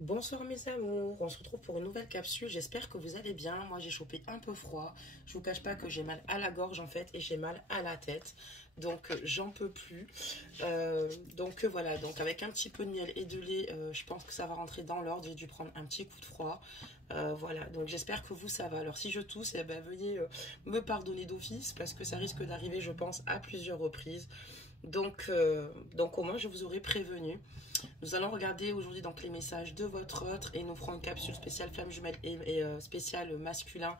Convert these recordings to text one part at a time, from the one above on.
Bonsoir mes amours, on se retrouve pour une nouvelle capsule, j'espère que vous allez bien. Moi j'ai chopé un peu froid, je vous cache pas que j'ai mal à la gorge en fait et j'ai mal à la tête, donc j'en peux plus. Voilà, donc avec un petit peu de miel et de lait, je pense que ça va rentrer dans l'ordre. J'ai dû prendre un petit coup de froid. Voilà, donc j'espère que vous ça va. Alors si je tousse, eh ben, veuillez me pardonner d'office parce que ça risque d'arriver je pense à plusieurs reprises. Donc au moins je vous aurai prévenu. Nous allons regarder aujourd'hui donc les messages de votre autre et nous ferons une capsule spéciale femme jumelle et spéciale masculin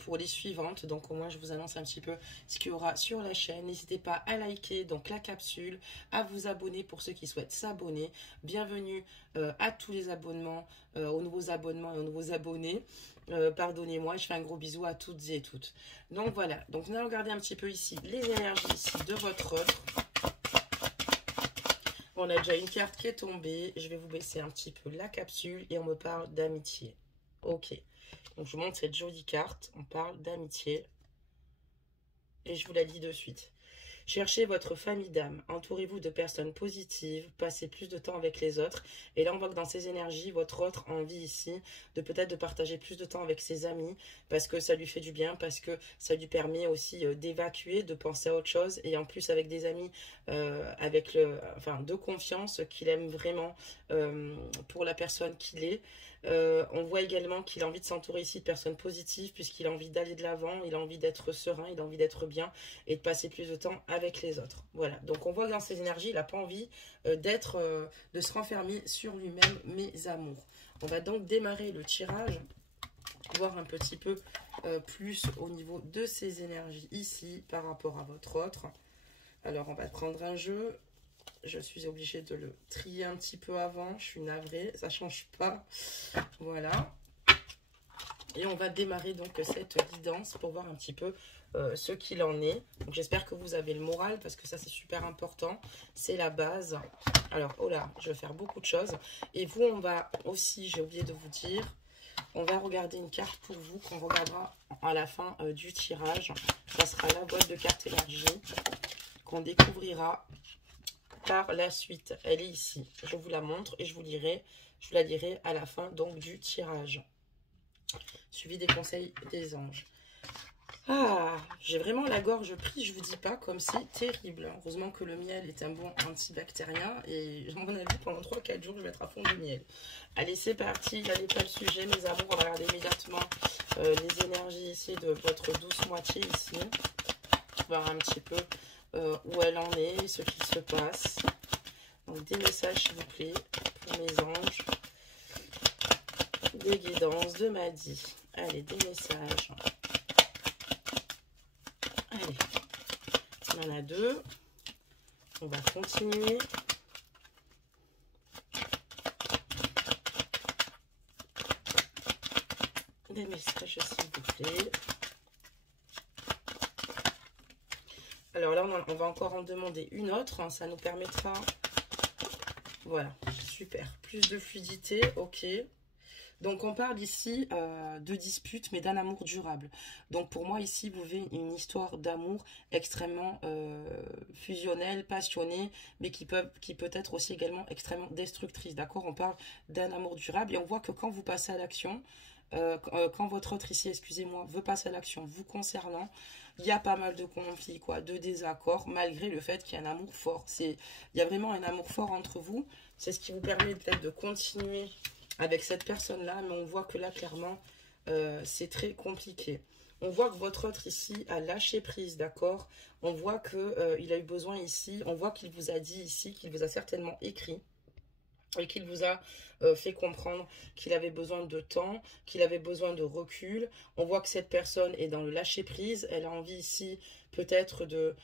pour les suivantes. Donc au moins je vous annonce un petit peu ce qu'il y aura sur la chaîne. N'hésitez pas à liker donc la capsule, à vous abonner pour ceux qui souhaitent s'abonner. Bienvenue à tous les abonnements, aux nouveaux abonnements et aux nouveaux abonnés. Pardonnez-moi, je fais un gros bisou à toutes et toutes. Donc voilà, donc nous allons regarder un petit peu ici les énergies ici de votre autre. On a déjà une carte qui est tombée. Je vais vous baisser un petit peu la capsule et on me parle d'amitié. Ok. Donc je vous montre cette jolie carte. On parle d'amitié. Et je vous la lis de suite. Cherchez votre famille d'âme, entourez-vous de personnes positives, passez plus de temps avec les autres. Et là, on voit que dans ces énergies, votre autre a envie ici de peut-être de partager plus de temps avec ses amis parce que ça lui fait du bien, parce que ça lui permet aussi d'évacuer, de penser à autre chose. Et en plus, avec des amis de confiance qu'il aime vraiment pour la personne qu'il est. On voit également qu'il a envie de s'entourer ici de personnes positives puisqu'il a envie d'aller de l'avant, il a envie d'être serein, il a envie d'être bien et de passer plus de temps avec les autres. Voilà, donc on voit que dans ses énergies, il n'a pas envie de se renfermer sur lui-même, mes amours. On va donc démarrer le tirage, voir un petit peu plus au niveau de ses énergies ici par rapport à votre autre. Alors on va prendre un jeu. Je suis obligée de le trier un petit peu avant. Je suis navrée, ça change pas. Voilà. Et on va démarrer donc cette guidance pour voir un petit peu ce qu'il en est. Donc j'espère que vous avez le moral parce que ça c'est super important. C'est la base. Alors, oh là, je vais faire beaucoup de choses. Et vous, on va aussi, j'ai oublié de vous dire, on va regarder une carte pour vous qu'on regardera à la fin du tirage. Ça sera la boîte de cartes énergie qu'on découvrira par la suite. Elle est ici. Je vous la montre et je vous la lirai à la fin donc du tirage. Suivi des conseils des anges. Ah, j'ai vraiment la gorge prise, je vous dis pas, comme c'est terrible. Heureusement que le miel est un bon antibactérien et à mon avis pendant 3-4 jours je vais être à fond de miel. Allez, c'est parti, n'allez pas le sujet mes amours, on va regarder immédiatement les énergies ici de votre douce moitié ici. Voir un petit peu où elle en est, ce qu'il se passe. Donc des messages s'il vous plaît pour mes anges. Des guidances de Madi. Allez, des messages. Allez, on en a 2. On va continuer. Des messages s'il vous plaît. Alors là, on va encore en demander une autre. Hein, ça nous permettra... Voilà, super. Plus de fluidité, ok. Donc on parle ici de dispute, mais d'un amour durable. Donc pour moi ici, vous vivez une histoire d'amour extrêmement fusionnelle, passionnée, mais qui peut être aussi également extrêmement destructrice. D'accord? On parle d'un amour durable et on voit que quand vous passez à l'action, quand votre autre ici, excusez-moi, veut passer à l'action vous concernant, il y a pas mal de conflits, quoi, de désaccords, malgré le fait qu'il y a un amour fort. Il y a vraiment un amour fort entre vous. C'est ce qui vous permet peut-être de continuer avec cette personne-là, mais on voit que là, clairement, c'est très compliqué. On voit que votre autre ici a lâché prise, d'accord? On voit qu'il a eu besoin ici, on voit qu'il vous a dit ici, qu'il vous a certainement écrit, et qu'il vous a fait comprendre qu'il avait besoin de temps, qu'il avait besoin de recul. On voit que cette personne est dans le lâcher-prise. Elle a envie ici peut-être de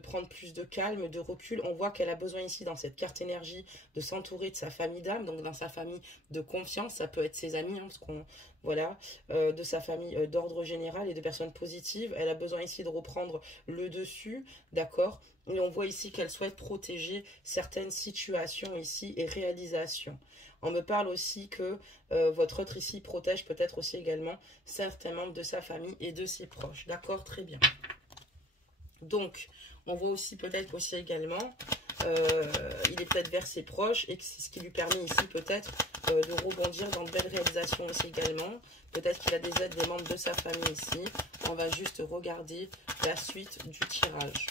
prendre plus de calme, de recul. On voit qu'elle a besoin ici dans cette carte énergie de s'entourer de sa famille d'âme, donc dans sa famille de confiance. Ça peut être ses amis, hein, parce qu'on voilà, de sa famille d'ordre général et de personnes positives. Elle a besoin ici de reprendre le dessus, d'accord? Et on voit ici qu'elle souhaite protéger certaines situations ici et réalisations. On me parle aussi que votre autre ici protège peut-être aussi également certains membres de sa famille et de ses proches. D'accord, très bien. Donc, on voit aussi peut-être aussi également il est peut-être vers ses proches et que c'est ce qui lui permet ici peut-être de rebondir dans de belles réalisations aussi également. Peut-être qu'il a des aides des membres de sa famille ici. On va juste regarder la suite du tirage.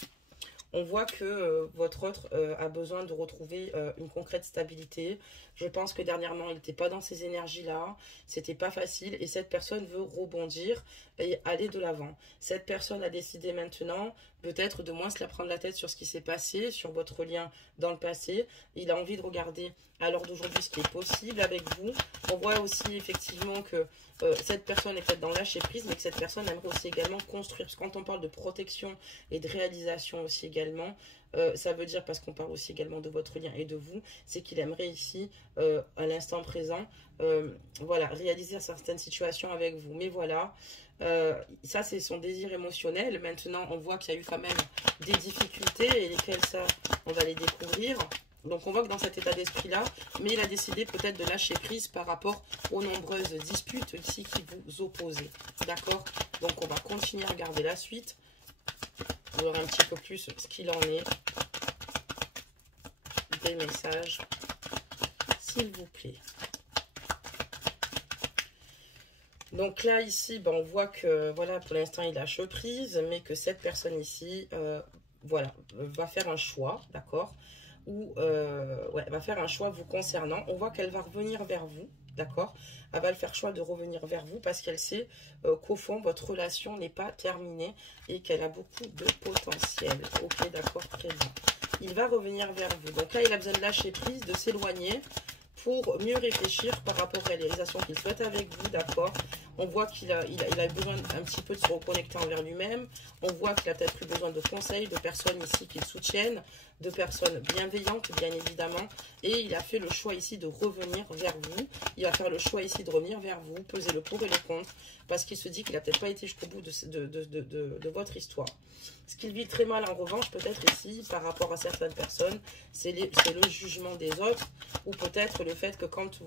On voit que votre autre a besoin de retrouver une concrète stabilité. Je pense que dernièrement, il n'était pas dans ces énergies-là. C'était pas facile. Et cette personne veut rebondir et aller de l'avant. Cette personne a décidé maintenant, peut-être de moins se la prendre la tête sur ce qui s'est passé, sur votre lien dans le passé. Il a envie de regarder à l'heure d'aujourd'hui ce qui est possible avec vous. On voit aussi effectivement que cette personne est peut-être dans le lâcher prise, mais que cette personne aimerait aussi également construire. Parce que quand on parle de protection et de réalisation aussi également, ça veut dire, parce qu'on parle aussi également de votre lien et de vous, c'est qu'il aimerait ici, à l'instant présent, voilà, réaliser certaines situations avec vous. Mais voilà, ça c'est son désir émotionnel. Maintenant, on voit qu'il y a eu quand même des difficultés, et lesquelles ça, on va les découvrir. Donc on voit que dans cet état d'esprit-là, mais il a décidé peut-être de lâcher prise par rapport aux nombreuses disputes ici qui vous opposaient. D'accord? Donc on va continuer à regarder la suite. Vous aurez un petit peu plus ce qu'il en est. Des messages, s'il vous plaît. Donc là, ici, ben, on voit que, voilà, pour l'instant, il lâche prise, mais que cette personne ici, voilà, va faire un choix, d'accord? Ou ouais, elle va faire un choix vous concernant. On voit qu'elle va revenir vers vous, d'accord? Elle va le faire choix de revenir vers vous parce qu'elle sait qu'au fond, votre relation n'est pas terminée et qu'elle a beaucoup de potentiel. Ok, d'accord, très bien. Il va revenir vers vous. Donc là, il a besoin de lâcher prise, de s'éloigner pour mieux réfléchir par rapport à la réalisation qu'il souhaite avec vous, d'accord? On voit qu'il a besoin un petit peu de se reconnecter envers lui-même. On voit qu'il a peut-être eu besoin de conseils, de personnes ici qui le soutiennent, de personnes bienveillantes, bien évidemment. Et il a fait le choix ici de revenir vers vous. Il va faire le choix ici de revenir vers vous, peser le pour et le contre, parce qu'il se dit qu'il n'a peut-être pas été jusqu'au bout de votre histoire. Ce qu'il vit très mal, en revanche, peut-être ici, par rapport à certaines personnes, c'est le jugement des autres, ou peut-être le fait que quand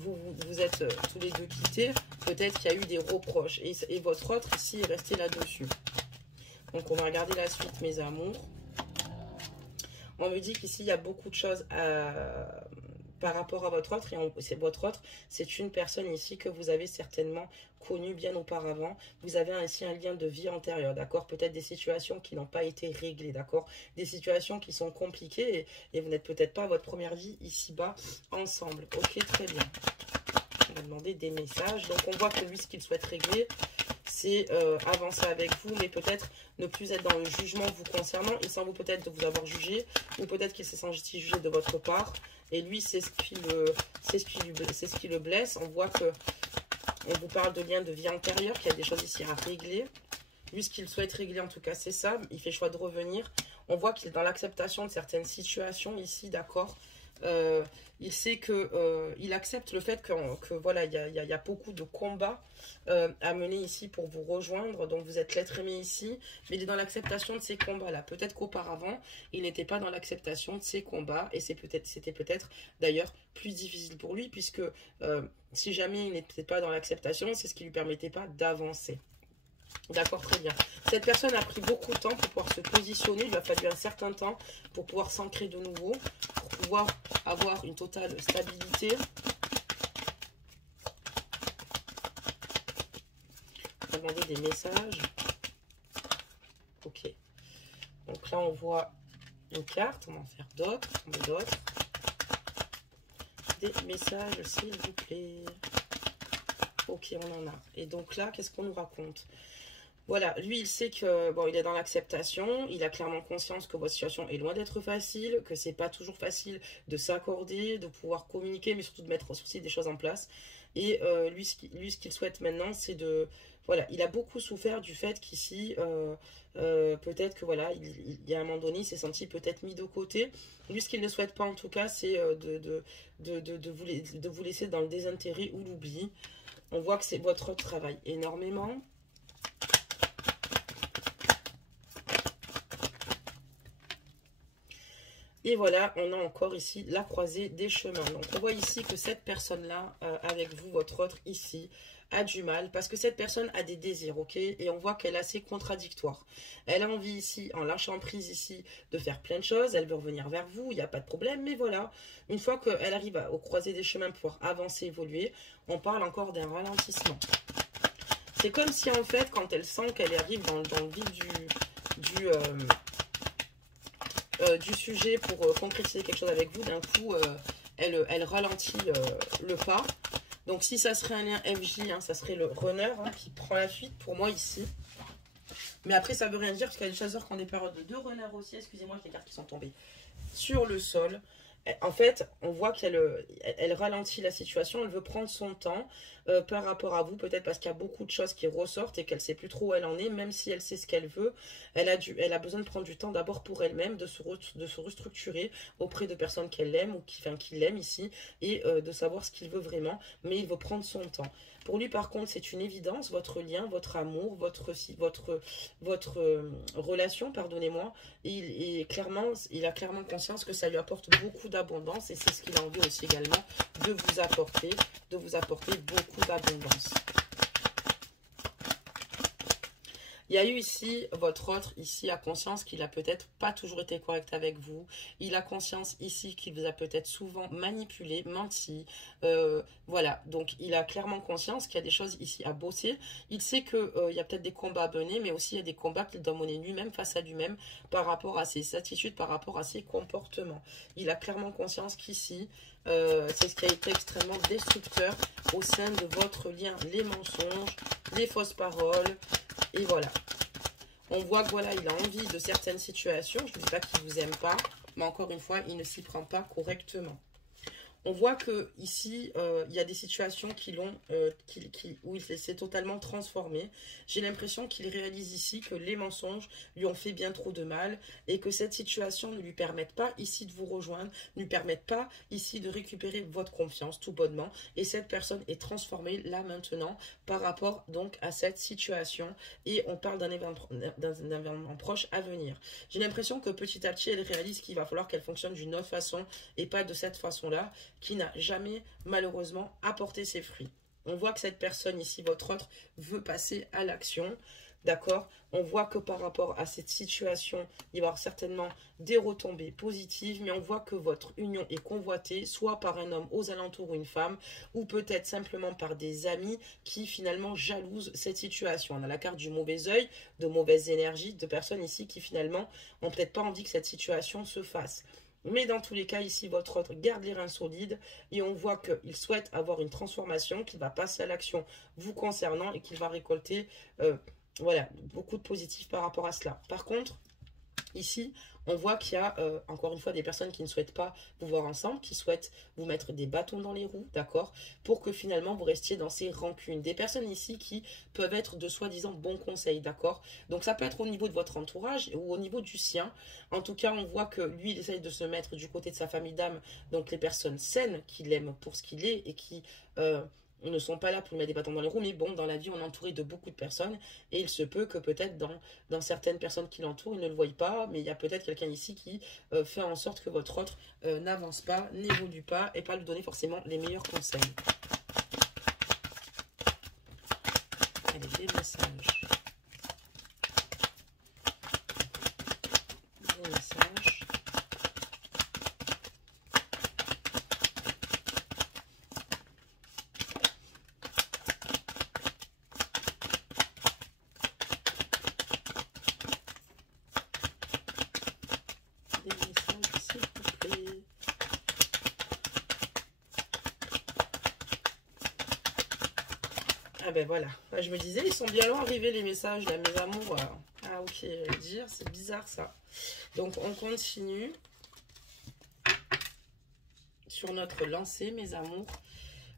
vous êtes tous les deux quittés, peut-être qu'il y a eu des reproches, et votre autre ici est resté là-dessus. Donc on va regarder la suite, mes amours. On me dit qu'ici il y a beaucoup de choses par rapport à votre autre, et votre autre, c'est une personne ici que vous avez certainement connue bien auparavant. Vous avez ainsi un lien de vie antérieur, d'accord? Peut-être des situations qui n'ont pas été réglées, d'accord? Des situations qui sont compliquées, et vous n'êtes peut-être pas à votre première vie ici-bas ensemble. Ok, très bien. On va demander des messages. Donc on voit que lui, ce qu'il souhaite régler, c'est avancer avec vous, mais peut-être ne plus être dans le jugement vous concernant. Il semble peut-être de vous avoir jugé, ou peut-être qu'il s'est senti jugé de votre part. Et lui, c'est ce qui le blesse. On voit que on vous parle de lien de vie antérieure, qu'il y a des choses ici à régler. Lui, ce qu'il souhaite régler, en tout cas, c'est ça. Il fait choix de revenir. On voit qu'il est dans l'acceptation de certaines situations ici, d'accord? Il sait que il accepte le fait que voilà, il y a beaucoup de combats à mener ici pour vous rejoindre. Donc vous êtes l'être aimé ici, mais il est dans l'acceptation de ces combats-là. Peut-être qu'auparavant, il n'était pas dans l'acceptation de ces combats, et c'était peut-être d'ailleurs plus difficile pour lui, puisque si jamais il n'était pas dans l'acceptation, c'est ce qui lui permettait pas d'avancer. D'accord, très bien. Cette personne a pris beaucoup de temps pour pouvoir se positionner. Il lui a fallu un certain temps pour pouvoir s'ancrer de nouveau, pour pouvoir avoir une totale stabilité. On va demander des messages. Ok. Donc là, on voit une carte. On va en faire d'autres. Des messages, s'il vous plaît. Ok, on en a. Et donc là, qu'est-ce qu'on nous raconte ? Voilà, lui, il sait que, bon, il est dans l'acceptation, il a clairement conscience que votre situation est loin d'être facile, que c'est pas toujours facile de s'accorder, de pouvoir communiquer, mais surtout de mettre aussi des choses en place. Et lui, ce qu'il souhaite maintenant, c'est de... Voilà, il a beaucoup souffert du fait qu'ici, peut-être que, voilà, il y a un moment donné, il s'est senti peut-être mis de côté. Lui, ce qu'il ne souhaite pas, en tout cas, c'est de vous laisser dans le désintérêt ou l'oubli. On voit que c'est votre travail énormément. Et voilà, on a encore ici la croisée des chemins. Donc, on voit ici que cette personne-là, avec vous, votre autre ici, a du mal. Parce que cette personne a des désirs, ok? Et on voit qu'elle est assez contradictoire. Elle a envie ici, en lâchant prise ici, de faire plein de choses. Elle veut revenir vers vous, il n'y a pas de problème. Mais voilà, une fois qu'elle arrive au croisé des chemins pour avancer, évoluer, on parle encore d'un ralentissement. C'est comme si, en fait, quand elle sent qu'elle arrive dans le vif du sujet pour concrétiser quelque chose avec vous, d'un coup, elle ralentit le pas. Donc, si ça serait un lien FJ, hein, ça serait le runner hein, qui prend la fuite pour moi ici. Mais après, ça veut rien dire parce qu'il y a des chasseurs qui ont des périodes de 2 runners aussi. Excusez-moi, j'ai les cartes qui sont tombées sur le sol. En fait, on voit qu'elle ralentit la situation, elle veut prendre son temps par rapport à vous, peut-être parce qu'il y a beaucoup de choses qui ressortent et qu'elle ne sait plus trop où elle en est, même si elle sait ce qu'elle veut, elle a besoin de prendre du temps d'abord pour elle-même, de se restructurer auprès de personnes qu'elle aime ou qui l'aiment ici, et de savoir ce qu'il veut vraiment, mais il veut prendre son temps. Pour lui, par contre, c'est une évidence, votre lien, votre amour, votre relation, pardonnez-moi, il a clairement conscience que ça lui apporte beaucoup d'abondance et c'est ce qu'il a envie aussi également de vous apporter beaucoup d'abondance. Il y a eu ici, votre autre ici a conscience qu'il a peut-être pas toujours été correct avec vous. Il a conscience ici qu'il vous a peut-être souvent manipulé, menti. Voilà, donc il a clairement conscience qu'il y a des choses ici à bosser. Il sait qu'il y a peut-être des combats à mener, mais aussi il y a des combats qu'il doit mener lui-même face à lui-même par rapport à ses attitudes, par rapport à ses comportements. Il a clairement conscience qu'ici, c'est ce qui a été extrêmement destructeur au sein de votre lien. Les mensonges, les fausses paroles. Et voilà, on voit que voilà, il a envie de certaines situations. Je ne dis pas qu'il ne vous aime pas, mais encore une fois, il ne s'y prend pas correctement. On voit que ici, il y a des situations où il s'est totalement transformé. J'ai l'impression qu'il réalise ici que les mensonges lui ont fait bien trop de mal et que cette situation ne lui permette pas ici de vous rejoindre, ne lui permette pas ici de récupérer votre confiance tout bonnement. Et cette personne est transformée là maintenant par rapport donc à cette situation et on parle d'un événement proche à venir. J'ai l'impression que petit à petit, elle réalise qu'il va falloir qu'elle fonctionne d'une autre façon et pas de cette façon-là, qui n'a jamais malheureusement apporté ses fruits. On voit que cette personne ici, votre autre, veut passer à l'action. D'accord? On voit que par rapport à cette situation, il va y avoir certainement des retombées positives, mais on voit que votre union est convoitée, soit par un homme aux alentours ou une femme, ou peut-être simplement par des amis qui finalement jalousent cette situation. On a la carte du mauvais œil, de mauvaises énergies, de personnes ici qui finalement n'ont peut-être pas envie que cette situation se fasse. Mais dans tous les cas, ici, votre autre garde les reins solides et on voit qu'il souhaite avoir une transformation, qu'il va passer à l'action vous concernant et qu'il va récolter voilà, beaucoup de positifs par rapport à cela. Par contre, ici, on voit qu'il y a, encore une fois, des personnes qui ne souhaitent pas vous voir ensemble, qui souhaitent vous mettre des bâtons dans les roues, d'accord, pour que finalement vous restiez dans ces rancunes. Des personnes ici qui peuvent être de soi-disant bons conseils, d'accord. Donc ça peut être au niveau de votre entourage ou au niveau du sien. En tout cas, on voit que lui, il essaye de se mettre du côté de sa famille d'âme, donc les personnes saines qui l'aiment pour ce qu'il est et qui ne sont pas là pour lui mettre des bâtons dans les roues, mais bon, dans la vie, on est entouré de beaucoup de personnes, et il se peut que peut-être dans certaines personnes qui l'entourent, ils ne le voient pas, mais il y a peut-être quelqu'un ici qui fait en sorte que votre autre n'avance pas, n'évolue pas, et pas lui donner forcément les meilleurs conseils. Allez, les messages. Les messages. Ah ben voilà, je me disais, ils sont bien loin arrivés les messages, là, mes amours. Ah ok, dire, c'est bizarre ça. Donc on continue sur notre lancée, mes amours.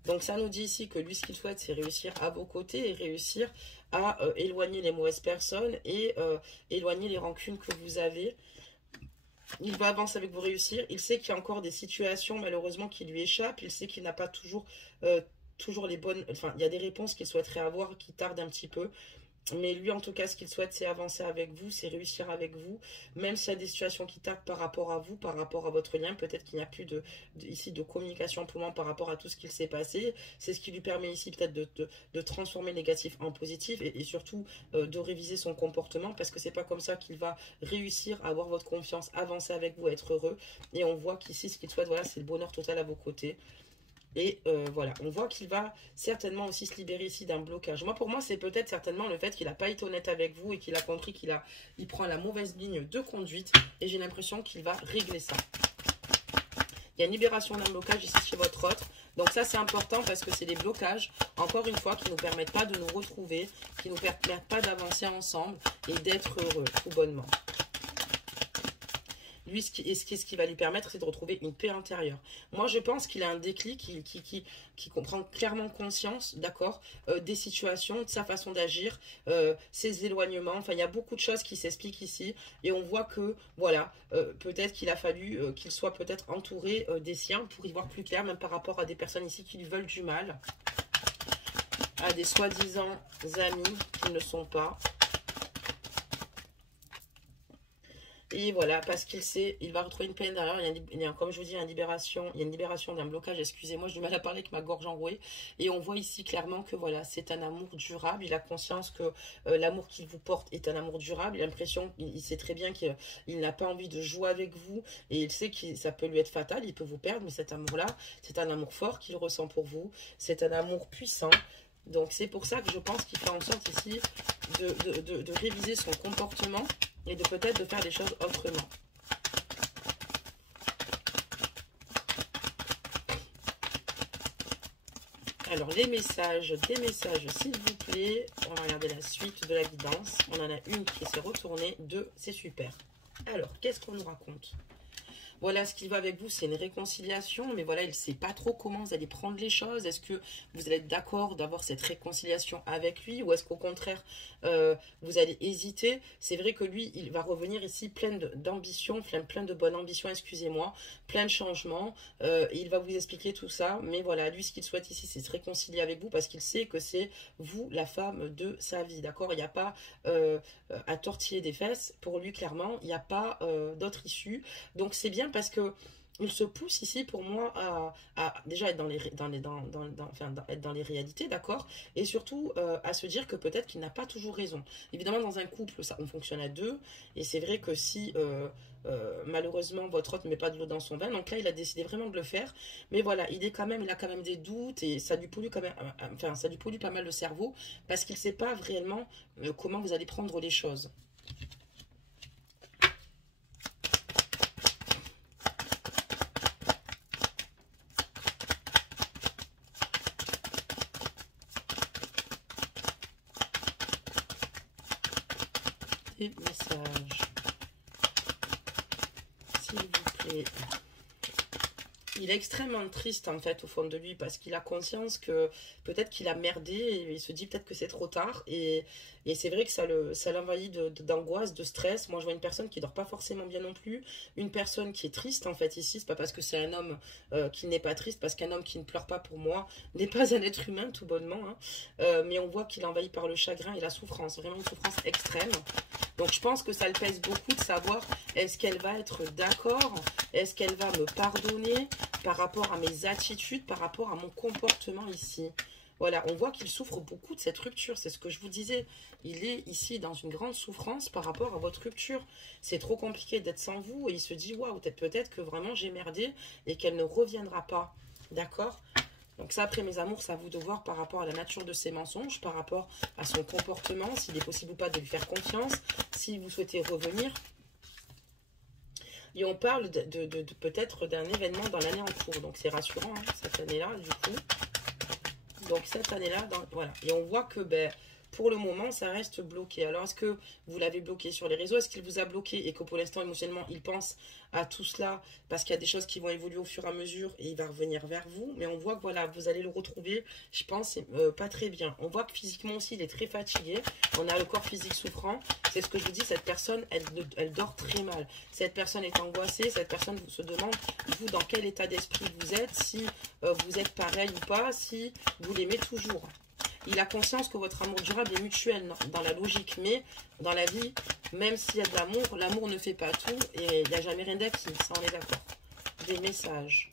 Donc ça nous dit ici que lui, ce qu'il souhaite, c'est réussir à vos côtés et réussir à éloigner les mauvaises personnes et éloigner les rancunes que vous avez. Il va avancer avec vous réussir. Il sait qu'il y a encore des situations, malheureusement, qui lui échappent. Il sait qu'il n'a pas toujours les bonnes... Enfin, il y a des réponses qu'il souhaiterait avoir qui tardent un petit peu. Mais lui, en tout cas, ce qu'il souhaite, c'est avancer avec vous, c'est réussir avec vous. Même s'il y a des situations qui tapent par rapport à vous, par rapport à votre lien, peut-être qu'il n'y a plus ici de communication pour moi par rapport à tout ce qu'il s'est passé. C'est ce qui lui permet ici peut-être de transformer le négatif en positif et surtout de réviser son comportement parce que c'est pas comme ça qu'il va réussir à avoir votre confiance, avancer avec vous, être heureux. Et on voit qu'ici, ce qu'il souhaite, voilà, c'est le bonheur total à vos côtés. Et voilà, on voit qu'il va certainement aussi se libérer ici d'un blocage. Moi, pour moi, c'est peut-être certainement le fait qu'il n'a pas été honnête avec vous et qu'il a compris il prend la mauvaise ligne de conduite. Et j'ai l'impression qu'il va régler ça. Il y a une libération d'un blocage ici chez votre autre. Donc ça, c'est important parce que c'est des blocages, encore une fois, qui ne nous permettent pas de nous retrouver, qui ne nous permettent pas d'avancer ensemble et d'être heureux tout bonnement. Lui, ce qui va lui permettre, c'est de retrouver une paix intérieure. Moi, je pense qu'il a un déclic, qui comprend clairement conscience, d'accord, des situations, de sa façon d'agir, ses éloignements. Enfin, il y a beaucoup de choses qui s'expliquent ici. Et on voit que, voilà, peut-être qu'il a fallu qu'il soit peut-être entouré des siens pour y voir plus clair, même par rapport à des personnes ici qui lui veulent du mal, à des soi-disant amis qui ne sont pas. Et voilà, parce qu'il sait, il va retrouver une peine derrière. Comme je vous dis, il y a une libération d'un blocage. Excusez-moi, j'ai du mal à parler avec ma gorge enrouée. Et on voit ici clairement que voilà, c'est un amour durable. Il a conscience que l'amour qu'il vous porte est un amour durable. Il a l'impression, il sait très bien qu'il n'a pas envie de jouer avec vous. Et il sait que ça peut lui être fatal, il peut vous perdre. Mais cet amour-là, c'est un amour fort qu'il ressent pour vous. C'est un amour puissant. Donc c'est pour ça que je pense qu'il fait en sorte ici de réviser son comportement et de peut-être de faire des choses autrement. Alors des messages s'il vous plaît. On va regarder la suite de la guidance. On en a une qui s'est retournée, deux, c'est super. Alors, qu'est-ce qu'on nous raconte ? Voilà, ce qui va avec vous, c'est une réconciliation, mais voilà, il ne sait pas trop comment vous allez prendre les choses. Est-ce que vous allez être d'accord d'avoir cette réconciliation avec lui ou est-ce qu'au contraire, vous allez hésiter? C'est vrai que lui, il va revenir ici plein d'ambition, plein de bonnes ambitions, excusez-moi, plein de changements. Il va vous expliquer tout ça, mais voilà, lui, ce qu'il souhaite ici, c'est se réconcilier avec vous parce qu'il sait que c'est vous, la femme de sa vie, d'accord? Il n'y a pas à tortiller des fesses. Pour lui, clairement, il n'y a pas d'autre issue. Donc, c'est bien parce que il se pousse ici pour moi à déjà être être dans les réalités, d'accord, et surtout à se dire que peut-être qu'il n'a pas toujours raison. Évidemment, dans un couple, ça, on fonctionne à deux, et c'est vrai que si malheureusement votre autre ne met pas de l'eau dans son vin, donc là il a décidé vraiment de le faire, mais voilà, il a quand même des doutes et ça lui pollue quand même, ça lui pollue pas mal le cerveau parce qu'il ne sait pas réellement comment vous allez prendre les choses. Des messages, s'il vous plaît. Il est extrêmement triste en fait au fond de lui parce qu'il a conscience que peut-être qu'il a merdé et il se dit peut-être que c'est trop tard et c'est vrai que ça l'envahit d'angoisse, de stress. Moi je vois une personne qui dort pas forcément bien non plus, une personne qui est triste en fait ici, c'est pas parce que c'est un homme qui n'est pas triste, parce qu'un homme qui ne pleure pas pour moi n'est pas un être humain tout bonnement, hein. Mais on voit qu'il est envahi par le chagrin et la souffrance, vraiment une souffrance extrême. Donc je pense que ça le pèse beaucoup de savoir est-ce qu'elle va être d'accord, est-ce qu'elle va me pardonner par rapport à mes attitudes, par rapport à mon comportement ici. Voilà, on voit qu'il souffre beaucoup de cette rupture, c'est ce que je vous disais. Il est ici dans une grande souffrance par rapport à votre rupture. C'est trop compliqué d'être sans vous et il se dit waouh, peut-être que vraiment j'ai merdé et qu'elle ne reviendra pas. D'accord ? Donc ça, après mes amours, c'est à vous de voir par rapport à la nature de ses mensonges, par rapport à son comportement, s'il est possible ou pas de lui faire confiance, si vous souhaitez revenir. Et on parle de peut-être d'un événement dans l'année en cours. Donc c'est rassurant, hein, cette année-là, du coup. Donc cette année-là, voilà. Et on voit que pour le moment, ça reste bloqué. Alors, est-ce que vous l'avez bloqué sur les réseaux? Est-ce qu'il vous a bloqué et que pour l'instant, émotionnellement, il pense à tout cela parce qu'il y a des choses qui vont évoluer au fur et à mesure et il va revenir vers vous? Mais on voit que, voilà, vous allez le retrouver, je pense, pas très bien. On voit que physiquement aussi, il est très fatigué. On a le corps physique souffrant. C'est ce que je vous dis, cette personne, elle dort très mal. Cette personne est angoissée. Cette personne se demande, vous, dans quel état d'esprit vous êtes, si vous êtes pareil ou pas, si vous l'aimez toujours. il a conscience que votre amour durable est mutuel dans la logique. Mais dans la vie, même s'il y a de l'amour, l'amour ne fait pas tout et il n'y a jamais rien d'acquis. Ça, on est d'accord. Des messages.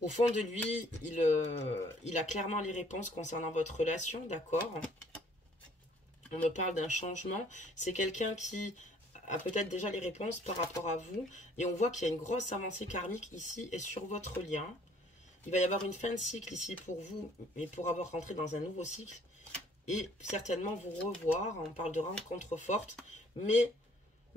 Au fond de lui, il a clairement les réponses concernant votre relation, d'accord? On me parle d'un changement. C'est quelqu'un qui a peut-être déjà les réponses par rapport à vous. Et on voit qu'il y a une grosse avancée karmique ici et sur votre lien. Il va y avoir une fin de cycle ici pour vous, mais pour avoir rentré dans un nouveau cycle. Et certainement vous revoir. On parle de rencontres fortes. Mais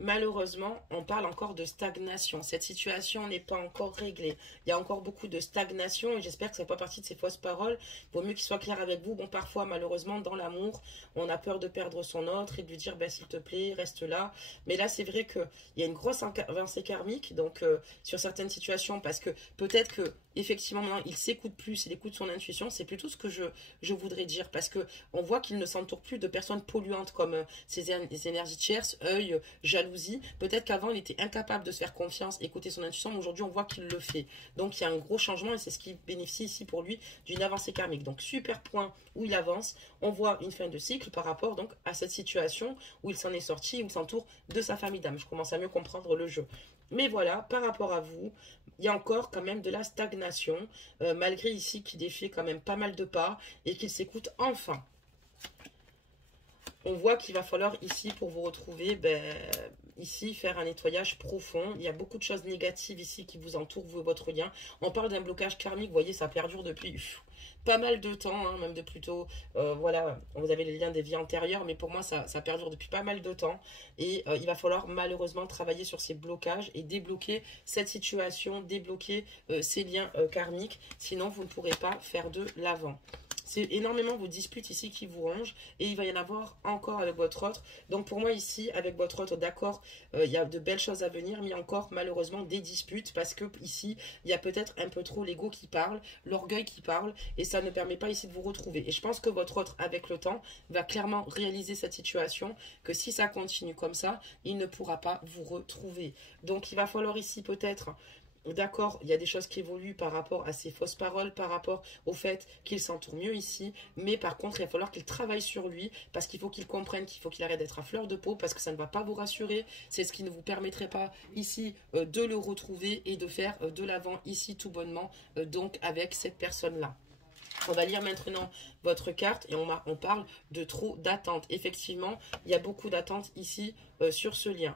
malheureusement, on parle encore de stagnation. Cette situation n'est pas encore réglée. Il y a encore beaucoup de stagnation et j'espère que ça ne fait pas partie de ces fausses paroles. Il vaut mieux qu'il soit clair avec vous. Bon, parfois, malheureusement, dans l'amour, on a peur de perdre son autre et de lui dire, bah, s'il te plaît, reste là. Mais là, c'est vrai qu'il y a une grosse avancée karmique donc sur certaines situations parce que peut-être que effectivement, maintenant, il s'écoute plus, il écoute son intuition. C'est plutôt ce que je voudrais dire parce que on voit qu'il ne s'entoure plus de personnes polluantes comme ces énergies tierces, œil, jalousie. Peut-être qu'avant, il était incapable de se faire confiance, écouter son intuition, mais aujourd'hui, on voit qu'il le fait. Donc, il y a un gros changement et c'est ce qui bénéficie ici pour lui d'une avancée karmique. Donc, super point où il avance. On voit une fin de cycle par rapport donc à cette situation où il s'en est sorti, où il s'entoure de sa famille d'âme. Je commence à mieux comprendre le jeu. Mais voilà, par rapport à vous, il y a encore quand même de la stagnation, malgré ici qu'il défie quand même pas mal de pas et qu'il s'écoute enfin. On voit qu'il va falloir ici, pour vous retrouver, ici, faire un nettoyage profond. Il y a beaucoup de choses négatives ici qui vous entourent, vous et votre lien. On parle d'un blocage karmique, vous voyez, ça perdure depuis pas mal de temps, hein, même de plutôt, voilà, vous avez les liens des vies antérieures, mais pour moi, ça perdure depuis pas mal de temps. Et il va falloir malheureusement travailler sur ces blocages et débloquer cette situation, débloquer ces liens karmiques, sinon vous ne pourrez pas faire de l'avant. C'est énormément vos disputes ici qui vous rongent et il va y en avoir encore avec votre autre. Donc pour moi ici, avec votre autre, d'accord, il y a de belles choses à venir, mais il y a encore malheureusement des disputes parce que ici, il y a peut-être un peu trop l'ego qui parle, l'orgueil qui parle et ça ne permet pas ici de vous retrouver. Et je pense que votre autre, avec le temps, va clairement réaliser cette situation, que si ça continue comme ça, il ne pourra pas vous retrouver. Donc il va falloir ici peut-être... D'accord, il y a des choses qui évoluent par rapport à ces fausses paroles, par rapport au fait qu'il s'entoure mieux ici, mais par contre, il va falloir qu'il travaille sur lui, parce qu'il faut qu'il comprenne qu'il faut qu'il arrête d'être à fleur de peau, parce que ça ne va pas vous rassurer, c'est ce qui ne vous permettrait pas ici de le retrouver et de faire de l'avant ici tout bonnement, donc avec cette personne-là. On va lire maintenant votre carte et on parle de trop d'attentes. Effectivement, il y a beaucoup d'attentes ici sur ce lien.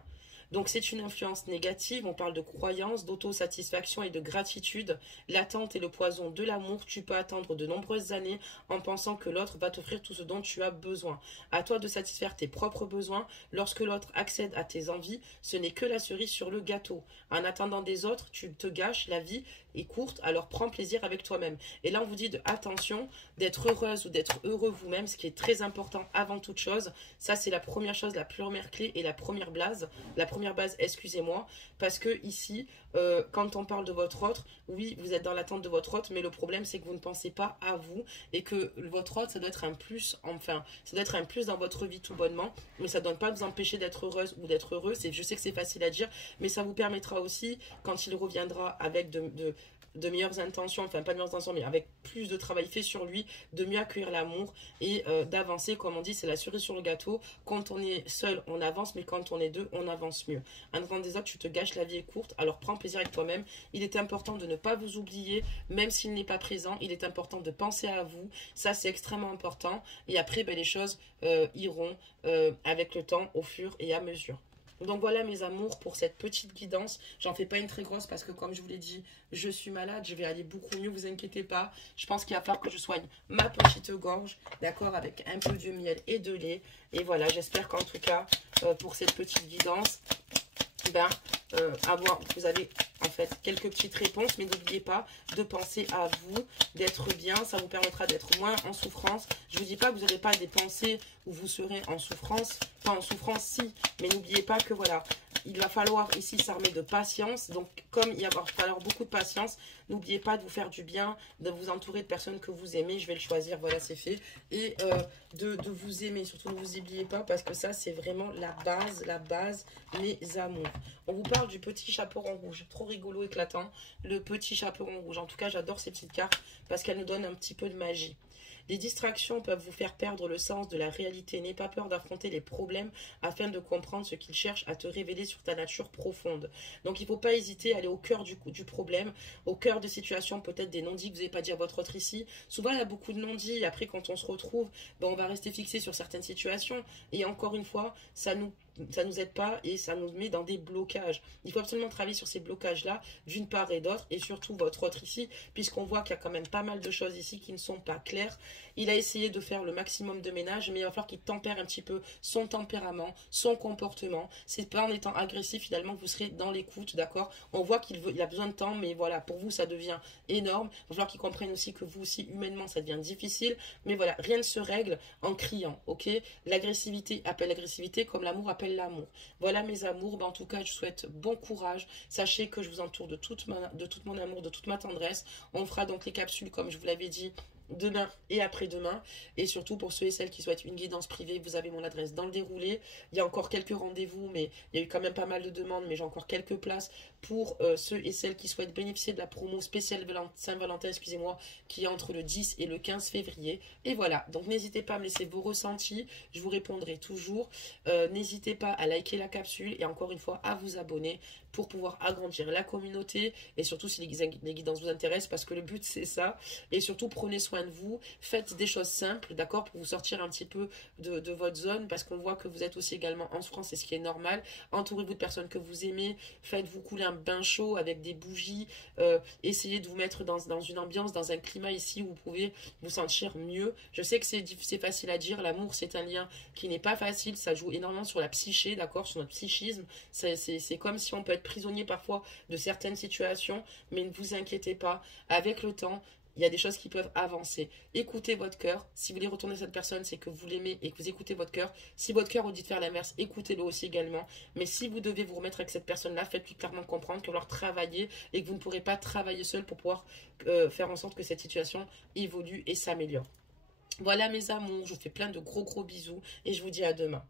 Donc c'est une influence négative, on parle de croyance, d'autosatisfaction et de gratitude. L'attente est le poison de l'amour, tu peux attendre de nombreuses années en pensant que l'autre va t'offrir tout ce dont tu as besoin. À toi de satisfaire tes propres besoins, lorsque l'autre accède à tes envies, ce n'est que la cerise sur le gâteau. En attendant des autres, tu te gâches, la vie est courte, alors prends plaisir avec toi-même. Et là on vous dit de attention, d'être heureuse ou d'être heureux vous-même, ce qui est très important avant toute chose. Ça c'est la première chose, la première clé et la première base, excusez-moi, parce que ici, quand on parle de votre autre, oui, vous êtes dans l'attente de votre autre, mais le problème, c'est que vous ne pensez pas à vous, et que votre autre, ça doit être un plus, enfin, ça doit être un plus dans votre vie tout bonnement, mais ça ne doit pas vous empêcher d'être heureuse ou d'être heureux. Je sais que c'est facile à dire, mais ça vous permettra aussi, quand il reviendra avec de meilleures intentions, enfin pas de meilleures intentions, mais avec plus de travail fait sur lui, de mieux accueillir l'amour et d'avancer, comme on dit, c'est la cerise sur le gâteau. Quand on est seul, on avance, mais quand on est deux, on avance mieux. En attendant des autres, tu te gâches, la vie est courte, alors prends plaisir avec toi-même. Il est important de ne pas vous oublier, même s'il n'est pas présent, il est important de penser à vous, ça c'est extrêmement important, et après, les choses iront avec le temps, au fur et à mesure. Donc voilà mes amours pour cette petite guidance. J'en fais pas une très grosse parce que comme je vous l'ai dit, je suis malade. Je vais aller beaucoup mieux, vous inquiétez pas. Je pense qu'il va falloir que je soigne ma petite gorge, d'accord, avec un peu de miel et de lait. Et voilà, j'espère qu'en tout cas, pour cette petite guidance, vous avez en fait quelques petites réponses, mais n'oubliez pas de penser à vous, d'être bien, ça vous permettra d'être moins en souffrance. Je vous dis pas que vous n'aurez pas des pensées où vous serez en souffrance, pas en souffrance si, mais n'oubliez pas que voilà, il va falloir ici s'armer de patience. Donc, comme il va falloir beaucoup de patience, n'oubliez pas de vous faire du bien, de vous entourer de personnes que vous aimez. Je vais le choisir, voilà, c'est fait. Et de vous aimer, surtout ne vous oubliez pas, parce que ça, c'est vraiment la base, mes amours. On vous parle du petit chaperon rouge, trop rigolo, éclatant. Le petit chaperon rouge, en tout cas, j'adore ces petites cartes, parce qu'elles nous donnent un petit peu de magie. Les distractions peuvent vous faire perdre le sens de la réalité. N'aie pas peur d'affronter les problèmes afin de comprendre ce qu'ils cherchent à te révéler sur ta nature profonde. Donc il ne faut pas hésiter à aller au cœur du problème, au cœur de situations, peut-être des non-dits que vous n'avez pas dit à votre autre ici. Souvent il y a beaucoup de non-dits et après quand on se retrouve, ben, on va rester fixé sur certaines situations. Et encore une fois, ça nous aide pas et ça nous met dans des blocages. Il faut absolument travailler sur ces blocages-là, d'une part et d'autre, et surtout votre autre ici, puisqu'on voit qu'il y a quand même pas mal de choses ici qui ne sont pas claires. Il a essayé de faire le maximum de ménage, mais il va falloir qu'il tempère un petit peu son tempérament, son comportement. C'est pas en étant agressif finalement que vous serez dans l'écoute, d'accord? On voit il a besoin de temps, mais voilà, pour vous ça devient énorme. Il va falloir qu'il comprenne aussi que vous aussi, humainement, ça devient difficile. Mais voilà, rien ne se règle en criant, ok? L'agressivité appelle l'agressivité comme l'amour appelle l'amour. Voilà mes amours, ben, en tout cas je vous souhaite bon courage. Sachez que je vous entoure de tout mon amour, de toute ma tendresse. On fera donc les capsules comme je vous l'avais dit demain et après-demain. Et surtout pour ceux et celles qui souhaitent une guidance privée, vous avez mon adresse dans le déroulé. Il y a encore quelques rendez-vous, mais il y a eu quand même pas mal de demandes, mais j'ai encore quelques places pour ceux et celles qui souhaitent bénéficier de la promo spéciale Saint-Valentin, excusez-moi, qui est entre le 10 et le 15 février. Et voilà, donc n'hésitez pas à me laisser vos ressentis, je vous répondrai toujours. N'hésitez pas à liker la capsule et encore une fois à vous abonner pour pouvoir agrandir la communauté et surtout si les guidances vous intéressent, parce que le but c'est ça. Et surtout prenez soin de vous, faites des choses simples, d'accord, pour vous sortir un petit peu de votre zone, parce qu'on voit que vous êtes aussi également en souffrance, c'est ce qui est normal. Entourez-vous de personnes que vous aimez, faites-vous couler un bain chaud avec des bougies, essayez de vous mettre dans une ambiance, dans un climat ici où vous pouvez vous sentir mieux. Je sais que c'est facile à dire, l'amour c'est un lien qui n'est pas facile, ça joue énormément sur la psyché, d'accord, sur notre psychisme. C'est comme si on peut être prisonnier parfois de certaines situations, mais ne vous inquiétez pas, avec le temps, il y a des choses qui peuvent avancer. Écoutez votre cœur. Si vous voulez retourner cette personne, c'est que vous l'aimez et que vous écoutez votre cœur. Si votre cœur vous dit de faire l'inverse, écoutez-le aussi également. Mais si vous devez vous remettre avec cette personne-là, faites-lui clairement comprendre que vous leur travailler et que vous ne pourrez pas travailler seul pour pouvoir faire en sorte que cette situation évolue et s'améliore. Voilà mes amours, je vous fais plein de gros bisous et je vous dis à demain.